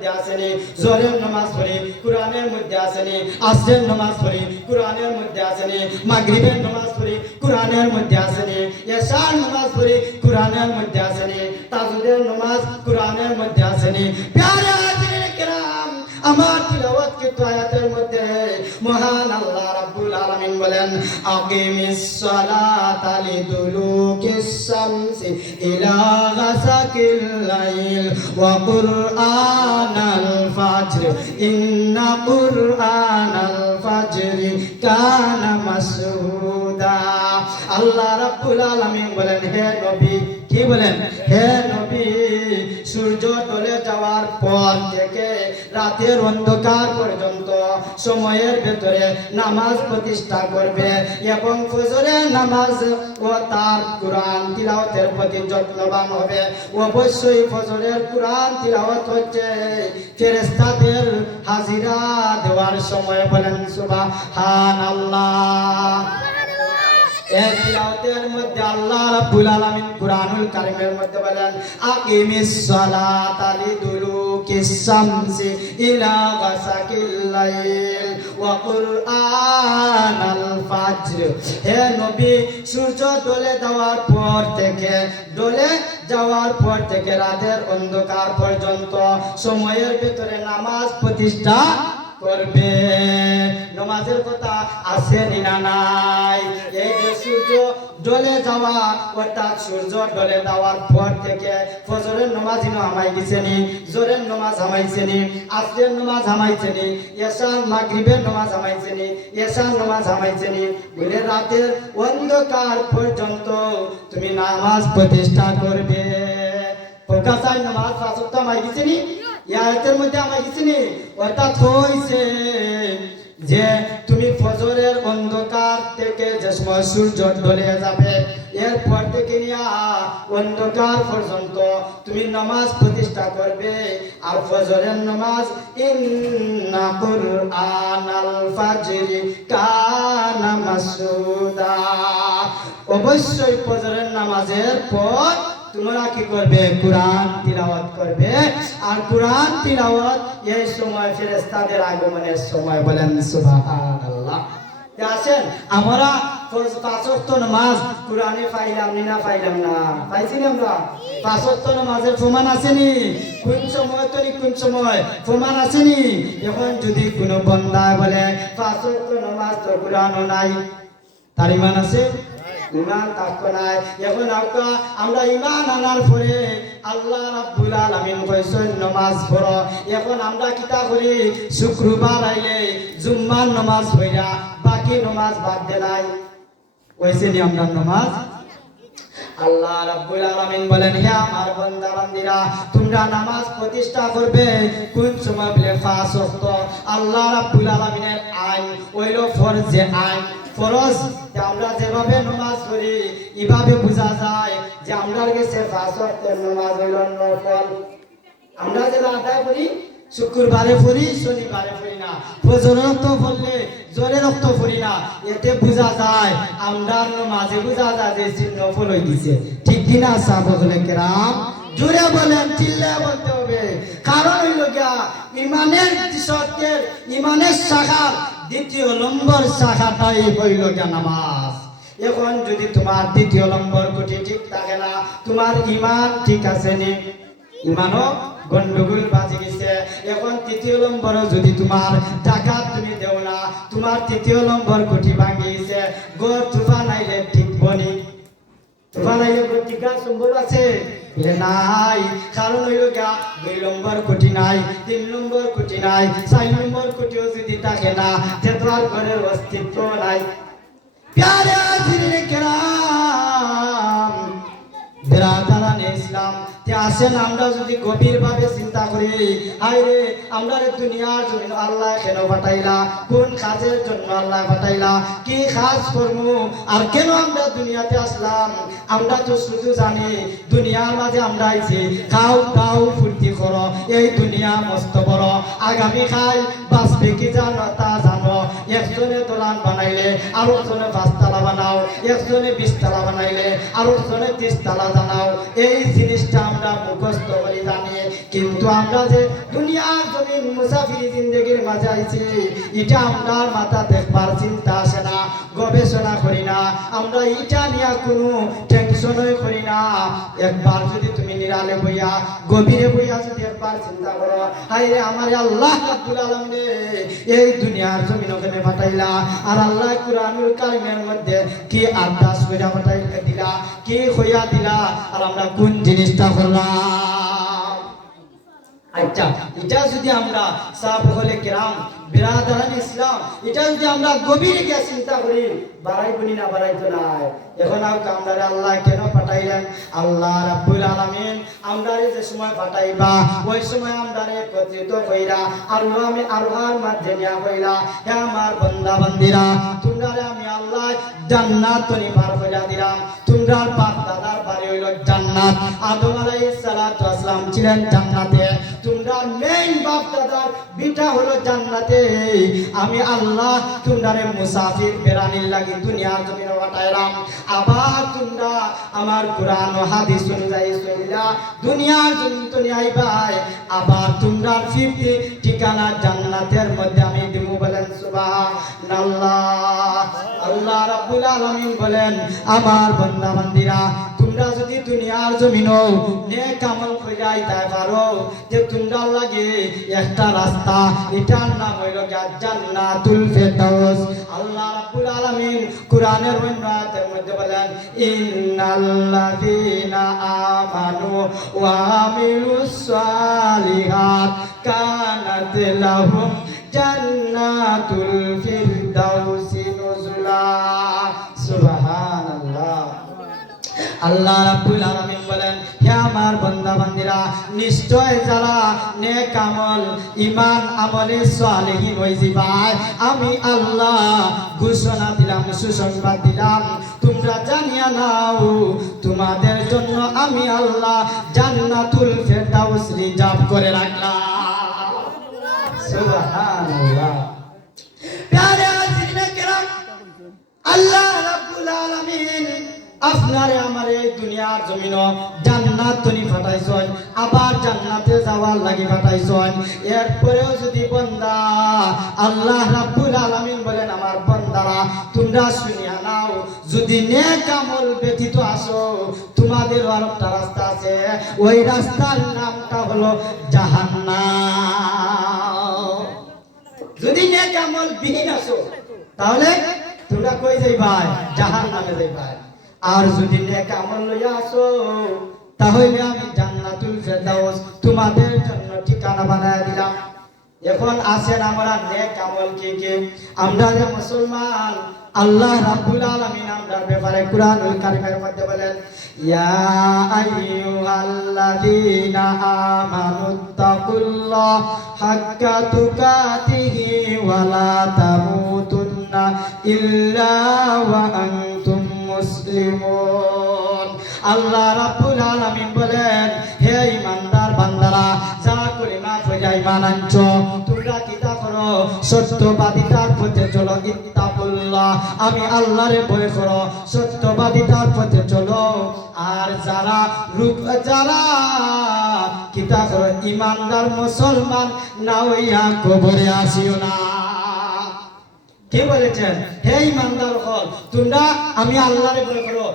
মধ্যে আসেনি জোহরের নামাজ পড়ি কোরআনের মধ্যে আসেনি আসরের নামাজ পড়ি কোরআনের মধ্যে আসেনি মাগরিবের নামাজ পড়ি কোরআনের মধ্যে আসেনি ইশার নামাজ পড়ি কোরআনের মধ্যে আসেনি তাহাজ্জুদের নামাজ কোরআনের মধ্যে আসেনি প্যারে হাজিরিন কিরাম আমার তিলাওয়াত কিন্তু আয়াতের মধ্যে মহান আল্লাহ রাব্বুল আলামিন বলেন আকিমিস সালাতা লিদুলুকিস শামসি ইলা গাসাকিল লাইল ওয়া কুরআনাল ফাজর ইন্না কুরআনাল ফাজরি কানা মাসউদা আল্লাহ রাব্বুল আলামিন বলেন হে নবী কি বলেন হে নবী সূর্য ঢলে যাওয়ার পর থেকে রাতের অন্ধকার পর্যন্ত সময়ের ভেতরে নামাজ প্রতিষ্ঠা করবে এবং ফজরের নামাজ ও তার কোরআন তিলাওয়াতের প্রতি যত্নবান হবে অবশ্যই ফজরের কোরআন তিলাওয়াত হচ্ছে ফেরেশতাদের হাজিরা দেওয়ার সময় বলেন সুবহানাল্লাহ এই তিলাওয়াতের মধ্যে আল্লাহ রাব্বুল আলামিন কুরআনুল কারীমের মধ্যে বলেন আকিমিস সালাতা লিদুলুকিস শামসি ইলা গাসাকিল লাইল ওয়া কুরআনাল ফাজর হে নবী সূর্য ঢলে যাওয়ার পর থেকে রাতের অন্ধকার পর্যন্ত সময়ের ভিতরে নামাজ প্রতিষ্ঠা করবে নামাজের কথা আছে না নাই এই যে সূর্য ঢলে যাওয়া অর্থাৎ সূর্য ঢলে যাওয়ার পর থেকে ফজরের নামাজ হামাই গেছেনি জোহরের নামাজ হামাইছেনি আসরের নামাজ হামাইছেনি ইশার মাগরিবের নামাজ হামাইছেনি ইশার নামাজ হামাইছেনি বলে রাতের অন্ধকার পর্যন্ত তুমি নামাজ প্রতিষ্ঠা করবে প্রকাশার নামাজ পাঁচ ওয়াক্ত হামাই গেছেনি আয়াতের মধ্যে আমার কিছু নেই অর্থাৎ হইছে যে তুমি ফজরের অন্ধকার থেকে যে সময় সূর্য ঢলে যাবে এরপর থেকে নিয়ে অন্ধকার পর্যন্ত তুমি নামাজ প্রতিষ্ঠা করবে আর ফজরের নামাজ ইন্না কুরআনাল ফাজরি কানা মাসউদা অবশ্যই ফজরের নামাজের পর তোমরা কি করবে কোরআন তিলাওয়াত করবে আর কোরআন তিলাওয়াত এই সময় ফেরেশতাদের আগমনের সময় বলেন সুবহানাল্লাহ আসেন আমরা পাঁচ ওয়াক্ত নামাজ কোরআনে পাইলাম না পাইছি না আমরা পাঁচ ওয়াক্ত নামাজের প্রমাণ আসেনি কোন সময় প্রমাণ আসেনি এখন যদি কোনো বান্দা বলে পাঁচ ওয়াক্ত নামাজ তো কোরআনও নাই তার ঈমান আছে ঈমান থাকতো না এখন আমরা ঈমান আনার পরে আল্লাহ রাব্বুল আলামিন কইছেন নামাজ পড়ো এখন আমরা কিতা করি শুক্রবার আইলে জুম্মার নামাজ পড়া বাকি নামাজ বাদ দেলাই কইছেন আমরা নামাজ আল্লাহ রাব্বুল আলামিন বলেন হে আমার বান্দা বান্দীরা তোমরা নামাজ প্রতিষ্ঠা করবে কোন সময় বলে পাঁচ ওয়াক্ত আল্লাহ রাব্বুল আলামিনের আইন হইলো ফরজে আইন ফরজ আমরা যেভাবে নামাজ পড়ি এইভাবে বোঝা যায় যে আমরা কাছে পাঁচ ওয়াক্তের নামাজ হইলো নফল আমরা যে আদায় করি শুক্রবারে পড়ি শনিবারে পড়ি না ফজরের তো পড়লে জোহরের রক্ত পড়ি না এতে বোঝা যায় আমরা নামাজে বোঝা যায় যে নফল হয়ে গেছে ঠিক কিনা সাহাবায়ে কেরাম জোরে বলেন চিল্লায়ে বলতে হবে কারণ হইল গিয়া ইমানের শাখার দ্বিতীয় নম্বর শাখাটাই হইল গিয়া নামাজ এখন যদি তোমার দ্বিতীয় নম্বর কোটি ঠিক থাকে না তোমার ঈমান ঠিক আছে নি ঈমানও গন্ডগোল বাজে গেছে এখন তৃতীয় নম্বর যদি তোমার টাকা তুমি দেও না তোমার তৃতীয় নম্বর কোটি ভাঙে গেছে গড় তুফান আইলে ঠিক বনি তুফান আইলে ঠিক সম্ভব আছে নাই কারণ হইল গা 2 নম্বর কোটি নাই 3 নম্বর কোটি নাই 4 নম্বর কোটিও যদি থাকে না তেতোয়ার ঘরের অস্তিত্ব নাই প্যারে হাজিরিন কিরাম বিরাদারান ইসলাম তে আসেন আমরা যদি গভীরভাবে চিন্তা করি হায়রে আমরা দুনিয়ার জন্য আল্লাহ কেন পাঠাইলা কোন কাজের জন্য আল্লাহ পাঠাইলা কি কাজ করব আর কেন আমরা দুনিয়াতে আসলাম আমরা তো শুধু জানি দুনিয়ার মাঝে আমরা আইছি খাও দাও ফুর্তি করো এই দুনিয়া মস্ত বড় আগামী কাল বাঁচবে কি জানো তা জানো একজনে দোলান বানাইলে আর একজনে 5 তালা বানাও, একজনে 20 তালা বানাইলে আর একজনে 30 তালা বানাও। এই জিনিসটা আমরা মুখস্থ করি জানি, কিন্তু আমরা যে দুনিয়ার জমিন মুসাফিরি জিন্দেগির মাঝে আইছি, এটা আমরা মাথা দেখবার চিন্তা আসে না, গবেষণা করি না, আমরা এটা নিয়ে কোনো টেনশনই করি না। একবার যদি তুমি নিরালে বইয়া গভীরে বইয়া যদি একবার চিন্তা করো, হায়রে আমার আল্লাহ রাব্বুল আলামিন এই দুনিয়ার জমিন ওখানে পাঠাইলা, আর আল্লাহ কুরআনুল কারীমের মধ্যে কি আদেশ কইরা পাঠাই দিলা, কি হইয়া দিলা, আর আমরা কোন জিনিসটা করলাম। আচ্ছা, এটা যদি আমরা সাহাবায়ে কেরাম বিরাদারান ইসলাম, এটা যদি আমরা গভীরে গিয়ে চিন্তা করি, বাড়াই বলি না, বাড়াই তো নাই। এখন আমরা আল্লাহ কেন পাঠাইলেন? আল্লাহ রাব্বুল আলামিন আমরা যে সময় পাঠাইবা ওই সময় আমরা একত্রিত হইরা আমি আরোহার মধ্যে নিয়া হইলা, হে আমার বান্দা বান্দিরা, তোমরা আমি আল্লাহ জান্নাত নিবার কইরা দিলাম। তোমরা বাপ দাদার বাড়ি হইল জান্নাত, আদম আলাইহিস সালাতু ওয়াসসালাম ছিলেন জান্নাতে, তোমরা মেইন বাপ দাদার বিটা হলো জান্নাতে। আমি আল্লাহ তোমরা মুসাফির বেরানির লাগি দুনিয়ার জমিনে পাঠাইলাম, আবার তোমরা আমার কোরআন ও হাদিস অনুযায়ী চলিলা দুনিয়ার জমিনে আইবাই, আবার তোমরা ফিরতি ঠিকানা জান্নাতের মধ্যে আমি দিব। বলেন সুবহানাল্লাহ। আল্লাহ রাব্বুল আলামিন বলেন, আমার বান্দা বান্দিরা, তোমরা যদি দুনিয়ার জমিনও নেক আমল কইরা আইতে পারো, যে তোমরা লাগে একটা রাস্তা, এটার নাম হইল জান্নাতুল ফেরদাউস। আল্লাহ রাব্বুল আলামিন কোরআনের আয়াতের মধ্যে বলেন, ইন্নাল্লাযীনা আমানু ওয়া আমিলুস সালিহাত কানাত লাহুম জান্নাতুল ফিরদাউসি নুজুলা। সুবহানাল্লাহ। আল্লাহ রাব্বুল আলামিন বলেন, হে আমার বান্দা বান্দিরা, নিশ্চয় যারা নেক আমল ঈমান আমলে সালেহিন হই যাবে, আমি আল্লাহ ঘোষণা দিলাম, সুসংবাদ দিলাম, তোমরা জানিয়া নাও, তোমাদের জন্য আমি আল্লাহ জান্নাতুল ফিরদাউস রিজার্ভ করে রাখলাম। সুবহানাল্লাহ। প্যারে আজিনে কেরাম, আল্লাহ রাব্বুল আলামিন আপনারে আমারে দুনিয়ার জমিন জান্নাত তনি পাঠাইছেন, আবার জান্নাতে যাওয়ার লাগি পাঠাইছেন। এরপরেও যদি বান্দা, আল্লাহ রাব্বুল আলামিন বলেন, আমার বান্দারা তোমরা শুনিয়া নাও, যদি নেক আমল ব্যতীত আসো, তোমাদের আর একটা রাস্তা আছে, ওই রাস্তার নামটা হলো জাহান্নাম। যদি নেক আমল বিহীন আসো, তাহলে তোমরা কই যাইবা? জাহান্নামে যাইবা। আর যদি নেক আমল লইয়া আসো, তাহলে আমি জান্নাতুল ফেরদাউস তোমাদের জন্য ঠিকানা বানায় দিলাম। এখন আসেন আমরা নেক আমল কি কি? আমরা যে মুসলমান, আল্লাহ রাব্বুল আলামিন আমরার ব্যাপারে কুরআনুল কারীমের মধ্যে বলেন, ইয়া আইয়ুহাল্লাযীনা আমানুত্তাকুল্লাহ হাক্কা তুকাতিহি ওয়া লা তামুতুন্না ইল্লা ওয়া আনতুম মুসলিমুন। আল্লাহ রাব্বুল আলামিন বলেন, হে ঈমানদার বান্দারা, যারা কলিমা পড়ে ঈমান আনছো, তোমরা কিতা করো? সত্যবাদিতার পথে চলো, ইত্তাকুল্লাহ, আমি আল্লাহর ভয় করো, সত্যবাদিতার পথে চলো। আর যারা কিতা করো? ঈমানদার মুসলমান না হইয়া কবরে আসিও না। কি বলেছেন? হে ঈমানদার হল, তোমরা আমি আল্লাহর ভয় করো,